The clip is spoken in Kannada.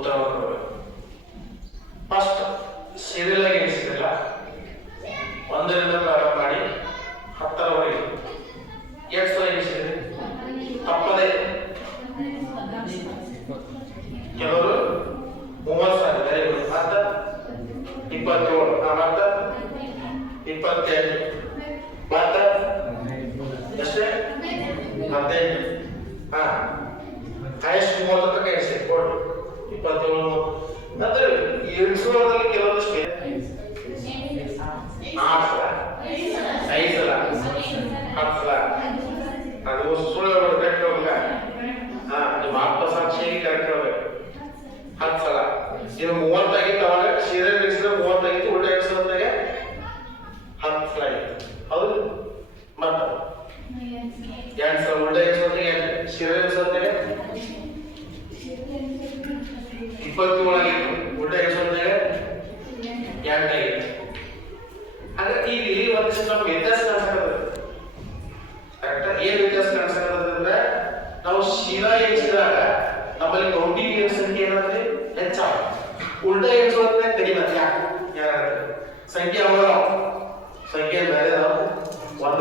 ಉತ್ತರವನ್ನು ಕೊಡಬೇಕು. ಫಸ್ಟ್ ಸೀರಿಯಲ್ ಆಗಿ ಎಣಿಸಿದಿಲ್ಲ, ಒಂದರಿಂದ ಪ್ರಾರಂಭ ಮಾಡಿ 10ರವರೆಗೆ ಎಷ್ಟು ಸಲ ಎಣಿಸಿದ್ರಿ? ತಪ್ಪದೆ ಕೆಲವರು 30 ಸಾಲ. Very good. ಮತ್ತ 27, ಮತ್ತ 28, ಮತ್ತ ಎಷ್ಟೇ 15. ಹಾ, ಹೈಯೆಸ್ಟ್ 30 ತನಕ ಎಣಿಸಿ ಕೊಡು. 27 ನಂತರ ಎಣಿಸುವುದರಲ್ಲಿ ಕೆಲವೊಂದಿಷ್ಟು 4 ಸಲ, 5 ಸಲ, 10 ಸಲ. ಅದು ಸುಳ್ಳು ಕರೆಕ್ಟ್ ಹೋಗಲ್ಲ. ನಿಮ್ಮ ಆತ್ಮಸಾಕ್ಷಿಯಾಗಿ ಕರೆಕ್ಟ್ ಹೋಗ್ಬೇಕು. 10 ಸಲ. ನೀವು 30 ಆಗಿತ್ತು, ಅವಾಗ ಸೀರೆ ಎಣಿಸಿದ್ರೆ 30 ಆಗಿತ್ತು, ಉಲ್ಟಾ ಎಣಿಸೋದಾಗ 10 ಸಲ ಆಗಿತ್ತು. ಹೌದು. ಮತ್ತೆ 2 ಸಲ ಉಲ್ಟಾ ಎಣಿಸೋದಾಗ, ಸೀರೆ ಎಣಿಸೋದಾಗ 27 ಆಗಿತ್ತು, ಉಲ್ಟಾ ಎಣಿಸೋದಾಗ 2 ಆಗಿತ್ತು. ಹಾಗಾಗಿ ಇಲ್ಲಿ ಒಂದಿಷ್ಟು ನಮ್ಗೆ ವ್ಯತ್ಯಾಸ ಕಾಣಿಸ್ಕೊಳ್ಳೋದು. ಕರೆಕ್ಟ್. ಏನ್ ವ್ಯತ್ಯಾಸ ಕಾಣಿಸ್ಕೊಳ್ಳೋದಂದ್ರೆ, ನಾವು ಶಿರಾ ಎಣಿಸಿದಾಗ ನಮ್ಮಲ್ಲಿ ಕೌಂಟಿಂಗ್ ಸಂಖ್ಯೆ ಏನಂದ್ರೆ ಹೆಚ್ಚಾಗ, ಉಲ್ಟಾ ಎಣಿಸೋದ್ರೆ ಕಡಿಮೆ. ಯಾಕೆ? ಸಂಖ್ಯೆ ಅವಾಗ ಸಂಖ್ಯೆ ಬೇರೆ 1